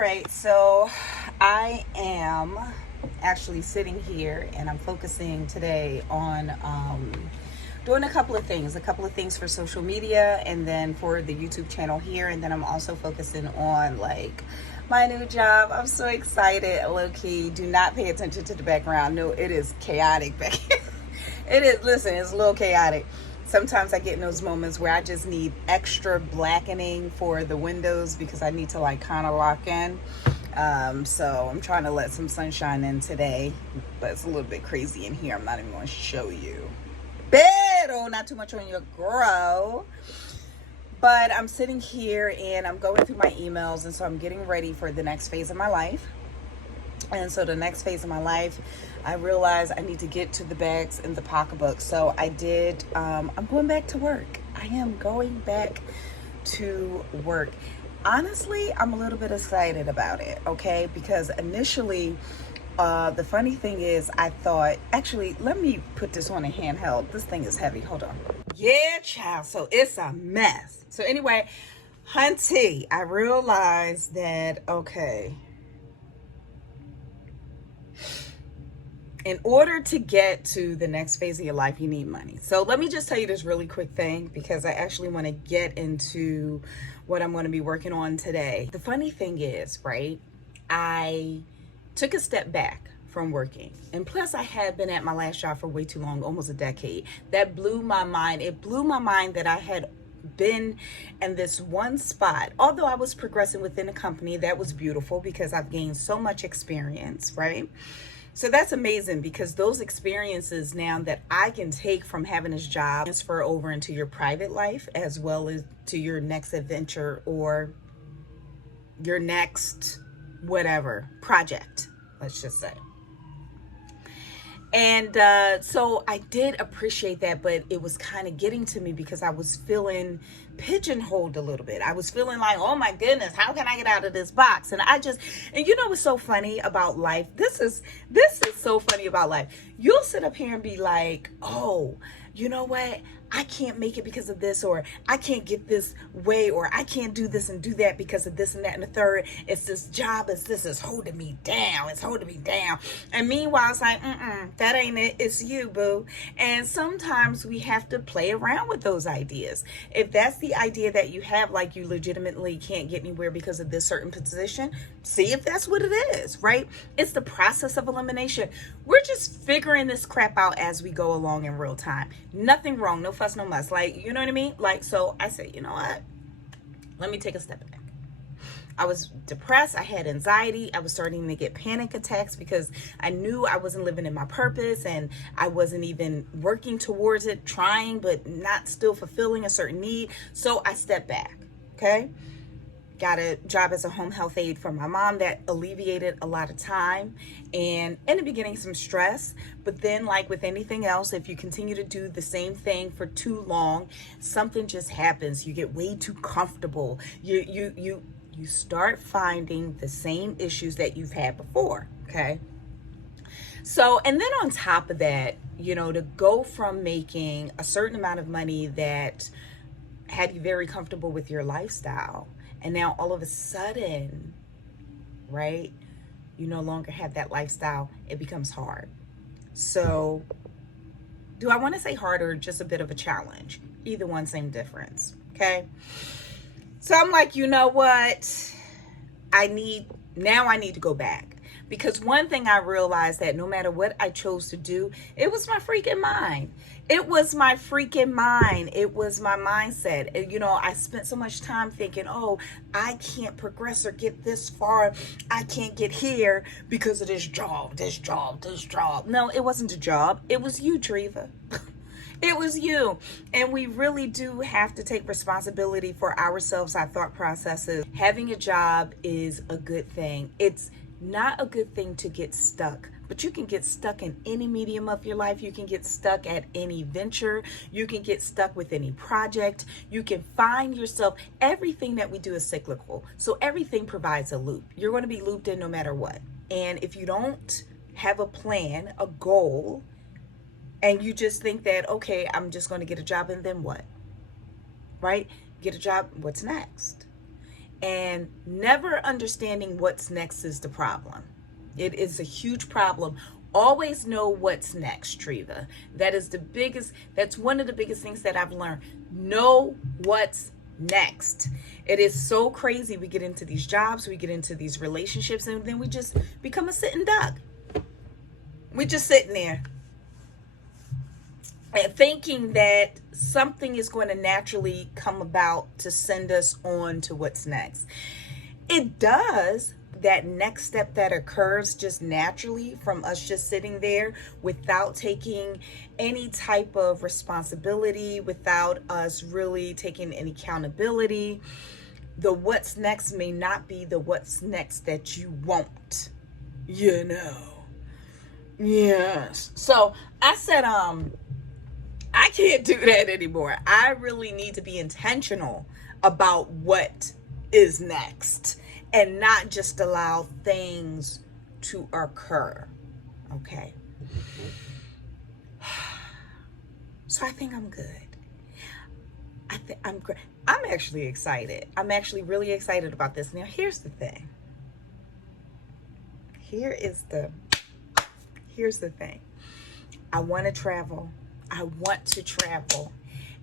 right, so I am actually sitting here and I'm focusing today on doing a couple of things for social media and then for the YouTube channel here. And then I'm also focusing on like my new job. I'm so excited, low key. Do not pay attention to the background. No, it is chaotic back here. It is, listen, it's a little chaotic. Sometimes I get in those moments where I just need extra blackening for the windows because I need to like kind of lock in. So I'm trying to let some sunshine in today, but it's a little bit crazy in here. I'm not even going to show you. Pero not too much on your grow. But I'm sitting here and I'm going through my emails, and so I'm getting ready for the next phase of my life. And so the next phase of my life, I realized I need to get to the bags in the pocketbook. So I did, I'm going back to work. I am going back to work. Honestly, I'm a little bit excited about it, okay? Because initially, the funny thing is I thought, actually, let me put this on a handheld. This thing is heavy. Hold on. Yeah, child. So it's a mess. So anyway, hunty, I realized that, okay, in order to get to the next phase of your life, you need money. So let me just tell you this really quick thing, because I actually want to get into what I'm going to be working on today. The funny thing is, right, I took a step back from working. And plus I had been at my last job for way too long, almost a decade. That blew my mind. It blew my mind that I had been in this one spot. Although I was progressing within a company, that was beautiful because I've gained so much experience, right? So that's amazing, because those experiences now that I can take from having this job transfer over into your private life as well as to your next adventure or your next whatever project, let's just say. And so I did appreciate that, but it was kind of getting to me because I was feeling pigeonholed a little bit. I was feeling like, oh my goodness, how can I get out of this box? And and you know what's so funny about life? This is so funny about life. You'll sit up here and be like, oh, you know what? I can't make it because of this, or I can't get this way, or I can't do this and do that because of this and that and the third. It's this job, this is holding me down. It's holding me down. And meanwhile, it's like, that ain't it. It's you, boo. And sometimes we have to play around with those ideas. If that's the idea that you have, like you legitimately can't get anywhere because of this certain position, see if that's what it is, right? It's the process of elimination. We're just figuring this crap out as we go along in real time. Nothing wrong, no fuss, no muss. Like, you know what I mean? Like, so I said, you know what? Let me take a step back. I was depressed. I had anxiety. I was starting to get panic attacks because I knew I wasn't living in my purpose and I wasn't even working towards it, trying, but not still fulfilling a certain need. So I stepped back, okay? Got a job as a home health aide for my mom that alleviated a lot of time and in the beginning some stress. But then, like with anything else, if you continue to do the same thing for too long, something just happens. You get way too comfortable. You start finding the same issues that you've had before, okay? So, and then on top of that, you know, to go from making a certain amount of money that had you very comfortable with your lifestyle, and now all of a sudden, right, you no longer have that lifestyle, it becomes hard. So do I want to say hard or just a bit of a challenge? Either one, same difference, okay? So I'm like, you know what? I need to go back. Because one thing I realized that no matter what I chose to do, it was my freaking mind. It was my freaking mind. It was my mindset. And, you know, I spent so much time thinking, oh, I can't progress or get this far. I can't get here because of this job. No, it wasn't a job. It was you, Treva. It was you. And we really do have to take responsibility for ourselves, our thought processes. Having a job is a good thing. It's not a good thing to get stuck, but you can get stuck in any medium of your life. You can get stuck at any venture. You can get stuck with any project. You can find yourself. Everything that we do is cyclical. So everything provides a loop. You're going to be looped in no matter what. And if you don't have a plan, a goal, and you just think that, okay, I'm just going to get a job and then what? Right? Get a job. What's next? And never understanding what's next is the problem. It is a huge problem. Always know what's next, Treva. That's one of the biggest things that I've learned. Know what's next. It is so crazy. We get into these jobs, we get into these relationships, and then we just become a sitting duck. We're just sitting there and thinking that something is going to naturally come about to send us on to what's next. It does. That next step that occurs just naturally from us just sitting there without taking any type of responsibility, without us really taking any accountability. The what's next may not be the what's next that you want, you know. Yes. So I said, I can't do that anymore. I really need to be intentional about what is next and not just allow things to occur. Okay. So I think I'm good. I think I'm great. I'm actually excited. I'm actually really excited about this. Now, here's the thing. Here's the thing. I want to travel. I want to travel.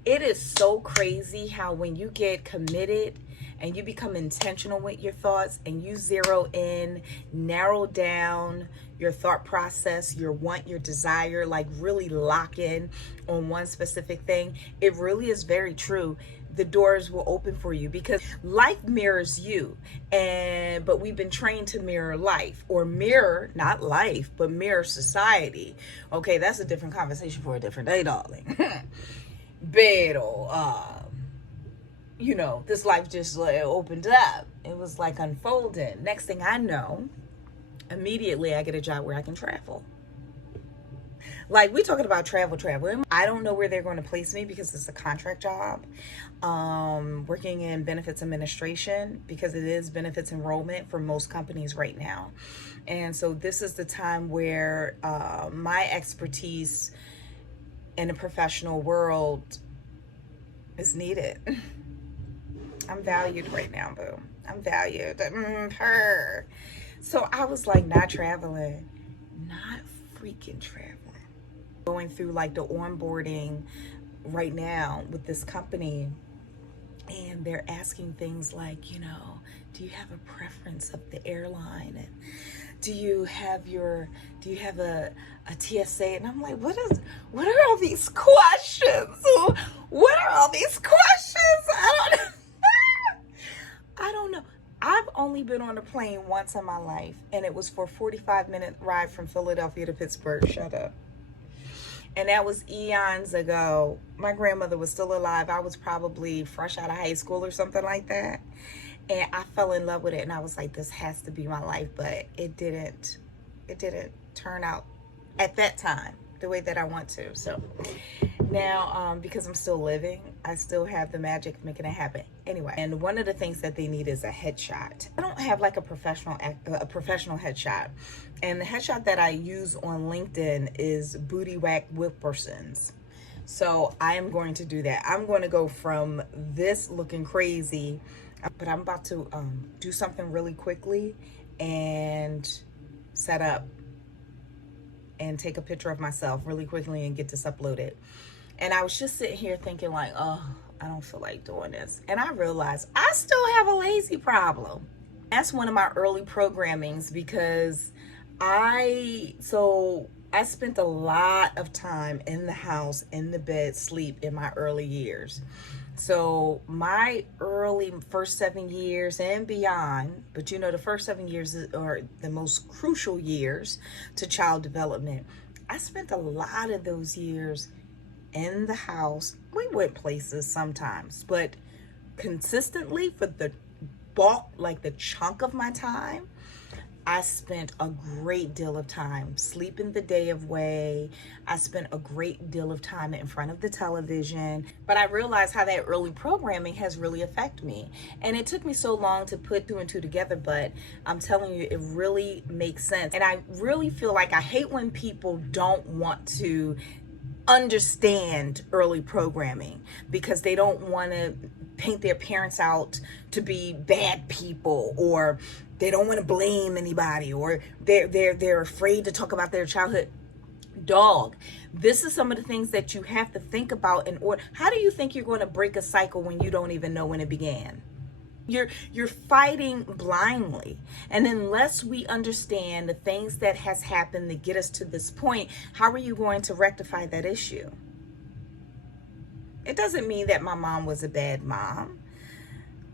It is so crazy how when you get committed and you become intentional with your thoughts and you zero in, narrow down your thought process, your want, your desire, like really lock in on one specific thing, it really is very true. The doors will open for you because life mirrors you, but we've been trained to mirror life, or mirror, not life, but mirror society. Okay, that's a different conversation for a different day, darling. Pero, this life just like opened up. It was like unfolding. Next thing I know, immediately I get a job where I can travel. Like, we talking about travel. I don't know where they're going to place me because it's a contract job. Working in benefits administration because it is benefits enrollment for most companies right now. And so this is the time where my expertise in the professional world is needed. I'm valued right now, boo. I'm valued. So I was like, not traveling. Not freaking traveling. Going through like the onboarding right now with this company, and they're asking things like, do you have a preference of the airline? And do you have a TSA? And I'm like, what are all these questions? What are all these questions? I don't know. I've only been on a plane once in my life, and it was for a 45-minute ride from Philadelphia to Pittsburgh. Shut up. And that was eons ago. My grandmother was still alive. I was probably fresh out of high school or something like that. And I fell in love with it. And I was like, this has to be my life. But it didn't turn out at that time the way that I want to. So now, because I'm still living, I still have the magic of making it happen. Anyway, and one of the things that they need is a headshot. I don't have like a professional headshot. And the headshot that I use on LinkedIn is Booty Whack Whippersons. So I am going to do that. I'm going to go from this looking crazy, but I'm about to do something really quickly and set up and take a picture of myself really quickly and get this uploaded. And I was just sitting here thinking like, oh, I don't feel like doing this. And I realized I still have a lazy problem. That's one of my early programmings because I spent a lot of time in the house, in the bed, sleep in my early years. So my early first 7 years and beyond, but the first 7 years are the most crucial years to child development. I spent a lot of those years in the house. We went places sometimes, but consistently for the bulk, like the chunk of my time, I spent a great deal of time sleeping the day away. I spent a great deal of time in front of the television, but I realized how that early programming has really affected me. And it took me so long to put two and two together, but I'm telling you, it really makes sense. And I really feel like I hate when people don't want to understand early programming because they don't want to paint their parents out to be bad people, or they don't want to blame anybody, or they're afraid to talk about their childhood. Dog, this is some of the things that you have to think about in order. How do you think you're going to break a cycle when you don't even know when it began? You're fighting blindly. And unless we understand the things that has happened to get us to this point, how are you going to rectify that issue? It doesn't mean that my mom was a bad mom.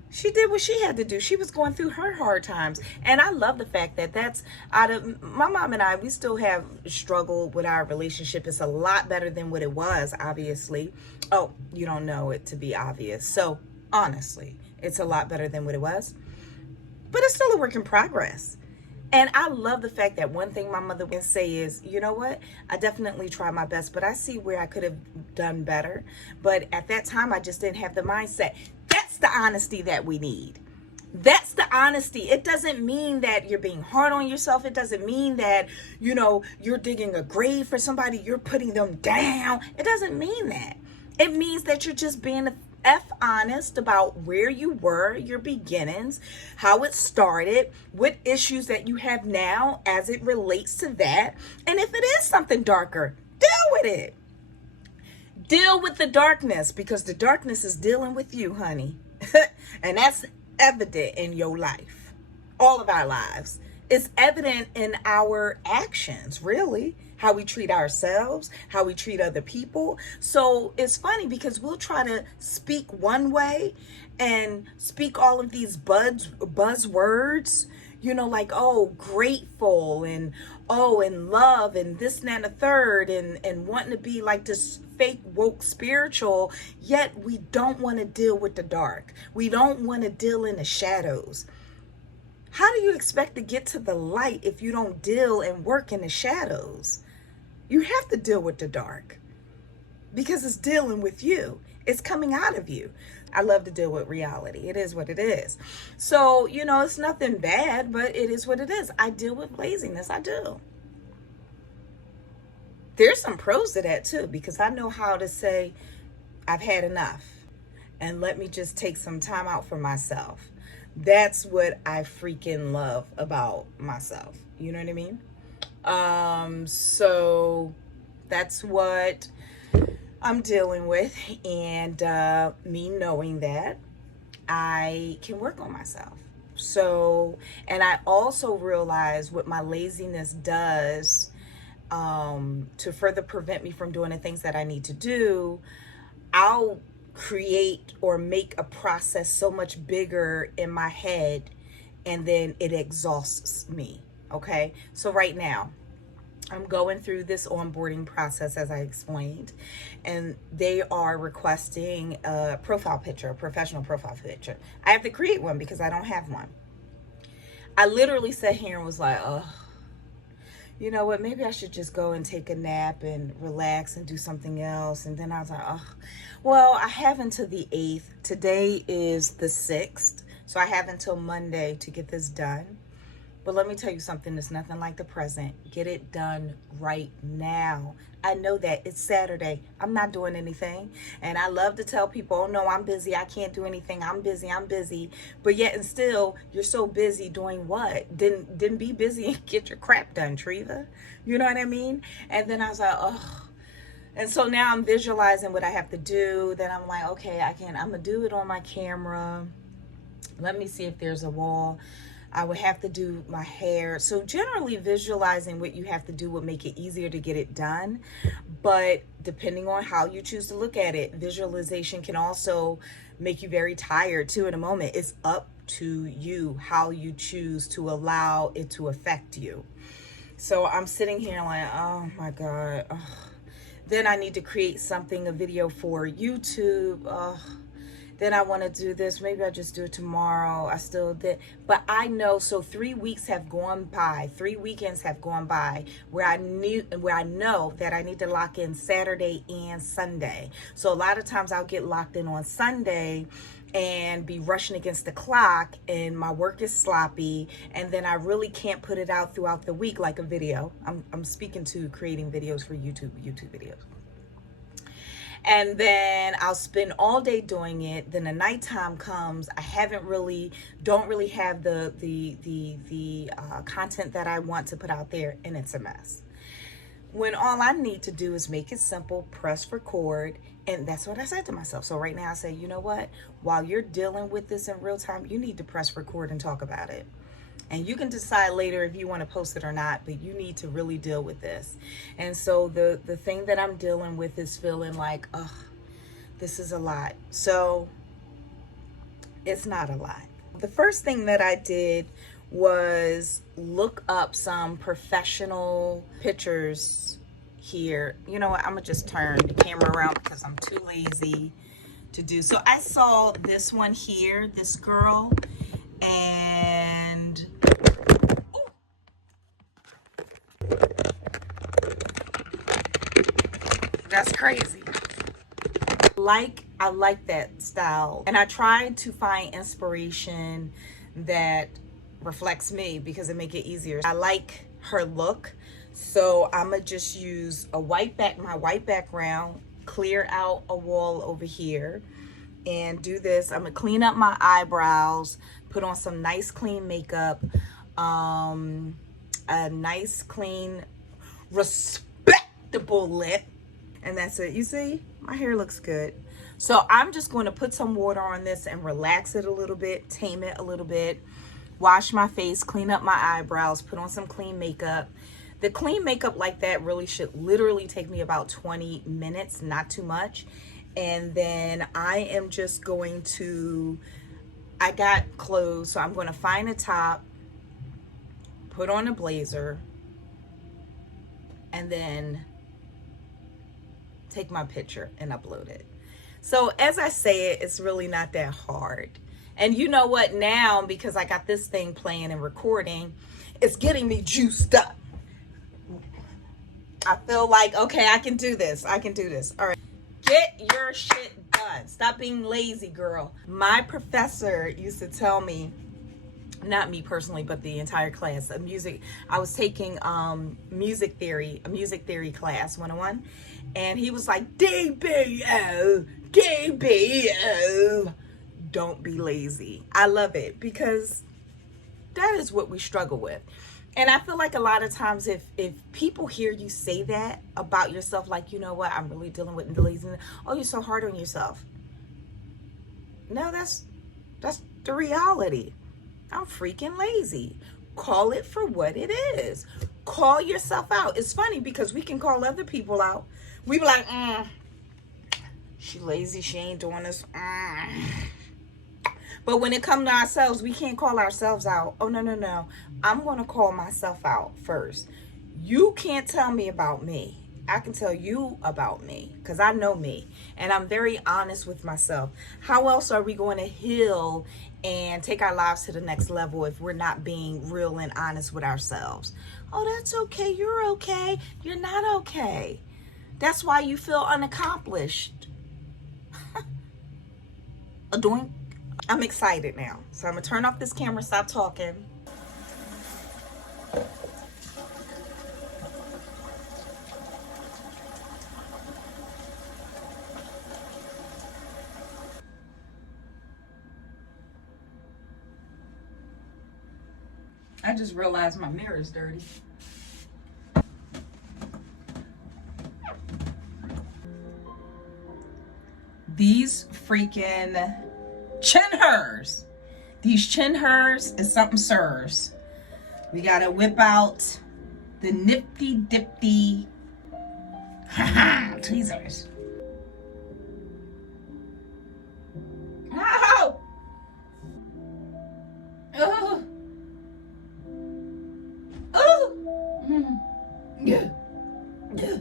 She did what she had to do. She was going through her hard times. And I love the fact that that's out of my mom and I, we still have struggled with our relationship. It's a lot better than what it was, obviously. Oh, you don't know it to be obvious. So honestly, it's a lot better than what it was. But it's still a work in progress. And I love the fact that one thing my mother would say is, you know what? I definitely tried my best, but I see where I could have done better. But at that time, I just didn't have the mindset. That's the honesty that we need. That's the honesty. It doesn't mean that you're being hard on yourself. It doesn't mean that, you're digging a grave for somebody, you're putting them down. It doesn't mean that. It means that you're just being honest about where you were, your beginnings, how it started, what issues that you have now as it relates to that. And if it is something darker, deal with it. Deal with the darkness, because the darkness is dealing with you, honey. And that's evident in your life. All of our lives. It's evident in our actions, really. How we treat ourselves, how we treat other people. So it's funny because we'll try to speak one way and speak all of these buzzwords, like, oh, grateful, and oh, and love, and this and that and the third, and wanting to be like this fake woke spiritual, yet we don't want to deal with the dark. We don't want to deal in the shadows. How do you expect to get to the light if you don't deal and work in the shadows? You have to deal with the dark because it's dealing with you. It's coming out of you. I love to deal with reality. It is what it is. So, it's nothing bad, but it is what it is. I deal with laziness. I do. There's some pros to that too, because I know how to say, I've had enough and let me just take some time out for myself. That's what I freaking love about myself. You know what I mean? So that's what I'm dealing with, and me knowing that I can work on myself. So, and I also realize what my laziness does to further prevent me from doing the things that I need to do. I'll create or make a process so much bigger in my head, and then it exhausts me. Okay, so right now I'm going through this onboarding process, as I explained, and they are requesting a profile picture, a professional profile picture. I have to create one because I don't have one. I literally sat here and was like, oh, you know what, maybe I should just go and take a nap and relax and do something else. And then I was like, oh, well, I have until the 8th. Today is the 6th, so I have until Monday to get this done. But let me tell you something, it's nothing like the present. Get it done right now. I know that it's Saturday. I'm not doing anything. And I love to tell people, oh no, I'm busy. I can't do anything. I'm busy. But yet and still, you're so busy doing what? Didn't be busy and get your crap done, Treva. You know what I mean? And then I was like, oh. And so now I'm visualizing what I have to do. Then I'm like, okay, I'm going to do it on my camera. Let me see if there's a wall. I would have to do my hair. So generally visualizing what you have to do would make it easier to get it done. But depending on how you choose to look at it, visualization can also make you very tired too in a moment. It's up to you how you choose to allow it to affect you. So I'm sitting here like, oh my God. Ugh. Then I need to create something, a video for YouTube. Ugh. Then I want to do this. Maybe I just do it tomorrow. I still did. But I know, so 3 weeks have gone by. 3 weekends have gone by where I know that I need to lock in Saturday and Sunday. So a lot of times I'll get locked in on Sunday and be rushing against the clock, and my work is sloppy, and then I really can't put it out throughout the week like a video. I'm speaking to creating videos for YouTube videos. And then I'll spend all day doing it. Then the nighttime comes. I don't really have the content that I want to put out there, and it's a mess. When all I need to do is make it simple, press record, and that's what I said to myself. So right now I say, you know what? While you're dealing with this in real time, you need to press record and talk about it. And you can decide later if you want to post it or not, but you need to really deal with this. And so the thing that I'm dealing with is feeling like, ugh, this is a lot. So it's not a lot. The first thing that I did was look up some professional pictures here. You know what? I'm gonna just turn the camera around because I'm too lazy to do. So I saw this one here, this girl, and that's crazy. I like that style, and I tried to find inspiration that reflects me because it make it easier. I like her look, so I'm gonna just use my white background, clear out a wall over here, and do this. I'm gonna clean up my eyebrows, put on some nice clean makeup, a nice clean respectable lip, and that's it. You see, my hair looks good. So I'm just going to put some water on this and relax it a little bit, tame it a little bit, wash my face, clean up my eyebrows, put on some clean makeup. The clean makeup like that really should literally take me about 20 minutes, not too much. And then I am just going to, I got clothes, so I'm going to find a top, put on a blazer, and then take my picture and upload it. So as I say it, it's really not that hard. And you know what, now, because I got this thing playing and recording, it's getting me juiced up. I feel like, okay, I can do this. I can do this. All right. Get your shit done. Stop being lazy, girl. My professor used to tell me, not me personally, but the entire class of music. I was taking a music theory class 101, and he was like, DBO, don't be lazy. I love it because that is what we struggle with. And I feel like a lot of times if people hear you say that about yourself, like, you know what, I'm really dealing with laziness. Oh, you're so hard on yourself. No, that's the reality. I'm freaking lazy. Call it for what it is. Call yourself out. It's funny because we can call other people out. We be like, she lazy, she ain't doing this. But when it comes to ourselves, we can't call ourselves out. Oh, no. I'm going to call myself out first. You can't tell me about me. I can tell you about me because I know me. And I'm very honest with myself. How else are we going to heal and take our lives to the next level if we're not being real and honest with ourselves? Oh, that's okay. You're okay. You're not okay. That's why you feel unaccomplished. Doing. I'm excited now. So I'm going to turn off this camera, stop talking. I just realized my mirror is dirty. These freaking chin-hers. These chin-hers is something sirs. We gotta whip out the nifty dipty tweezers. Ow! Oh! Oh! Yeah. Yeah.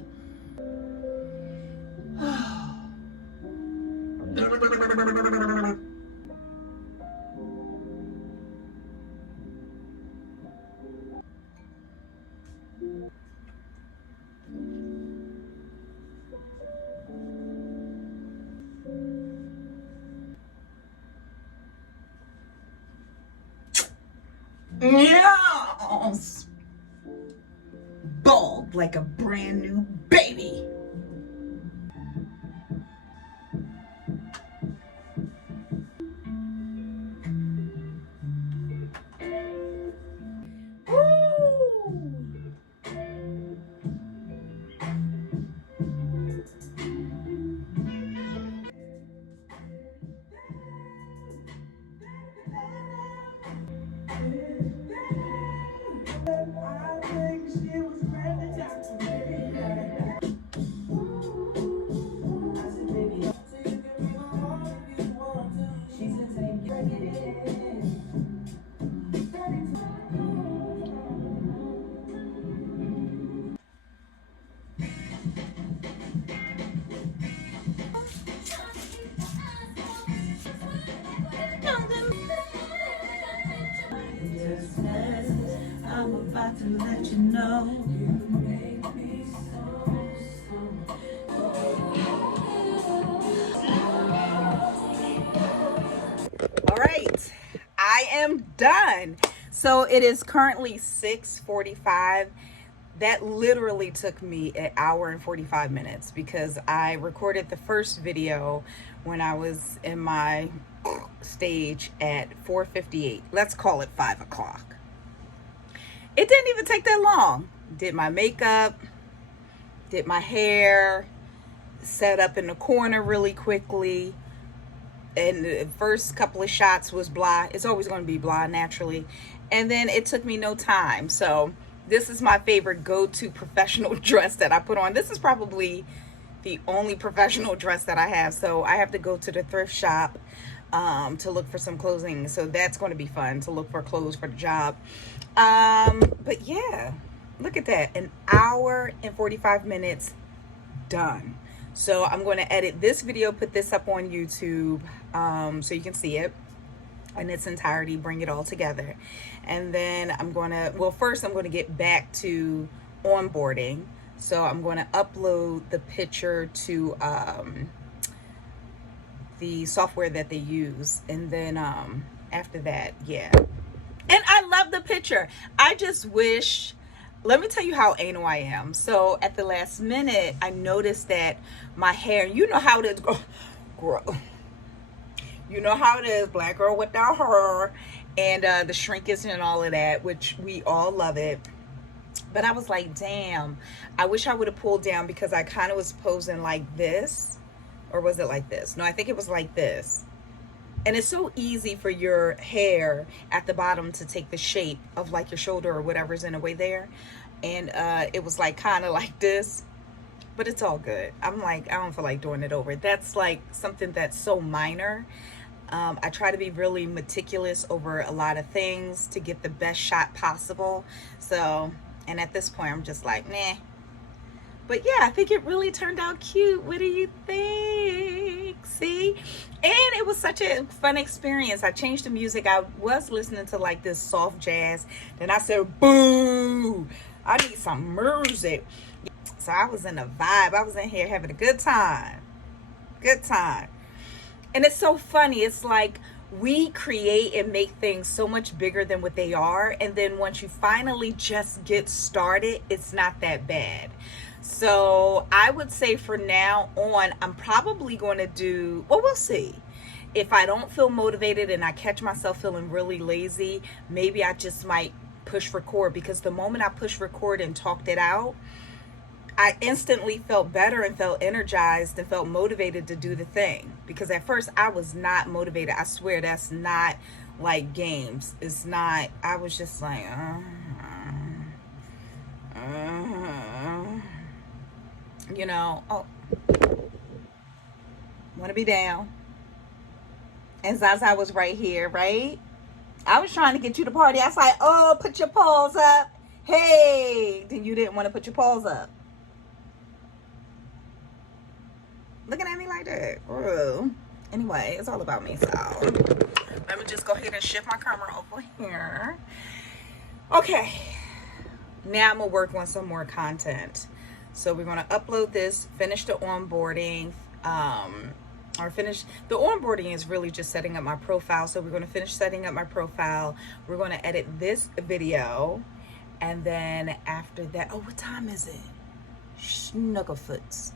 Yes! Bald like a brand new baby. got to let you know. All right, I am done. So it is currently 6:45. That literally took me an hour and 45 minutes because I recorded the first video when I was in my stage at 4:58. Let's call it 5 o'clock. It didn't even take that long. Did my makeup, did my hair, set up in the corner really quickly. And the first couple of shots was blah. It's always going to be blah naturally. And then it took me no time. So this is my favorite go-to professional dress that I put on. This is probably the only professional dress that I have. So I have to go to the thrift shop to look for some clothing. So that's going to be fun, to look for clothes for the job. But yeah, look at that. An hour and 45 minutes done. So I'm going to edit this video, put this up on YouTube so you can see it in its entirety, bring it all together. And then I'm going to, well, first I'm going to get back to onboarding. So I'm going to upload the picture to the software that they use. And then after that, yeah. And I love the picture. I just wish, let me tell you how anal I am. So at the last minute, I noticed that my hair, you know how it is, girl. You know how it is, black girl without hair, and the shrinkage and all of that, which we all love it. But I was like, damn, I wish I would have pulled down because I kind of was posing like this. Or was it like this? No, I think it was like this. And it's so easy for your hair at the bottom to take the shape of like your shoulder or whatever's in the way there. And it was like kind of like this, but it's all good. I'm like, I don't feel like doing it over. That's like something that's so minor. I try to be really meticulous over a lot of things to get the best shot possible. So, and at this point, I'm just like, nah. But yeah, I think it really turned out cute. What do you think? See? And it was such a fun experience. I changed the music. I was listening to like this soft jazz. Then I said, boo, I need some music. So I was in a vibe. I was in here having a good time. Good time. And it's so funny. It's like we create and make things so much bigger than what they are. And then once you finally just get started, it's not that bad. So I would say for now on, I'm probably going to do, well, we'll see. If I don't feel motivated and I catch myself feeling really lazy, maybe I just might push record, because the moment I pushed record and talked it out, I instantly felt better and felt energized and felt motivated to do the thing. Because at first I was not motivated. I swear that's not like games. It's not, I was just like, you know, oh, want to be down. And Zaza was right here, right? I was trying to get you to party. I was like, oh, put your paws up. Hey, then you didn't want to put your paws up. Looking at me like that. Ooh. Anyway, it's all about me, so let me just go ahead and shift my camera over here. Okay, now I'm gonna work on some more content. So we're gonna upload this, finish the onboarding, or finish, the onboarding is really just setting up my profile. So we're gonna finish setting up my profile. We're gonna edit this video, and then after that, oh, what time is it? Schnugglefuts.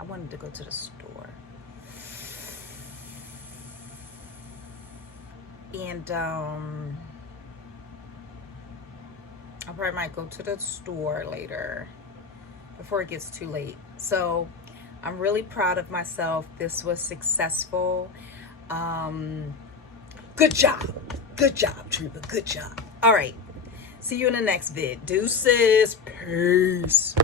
I wanted to go to the store. And I probably might go to the store later before it gets too late. So I'm really proud of myself. This was successful. Good job. Good job, Treva. Good job. All right. See you in the next vid. Deuces. Peace.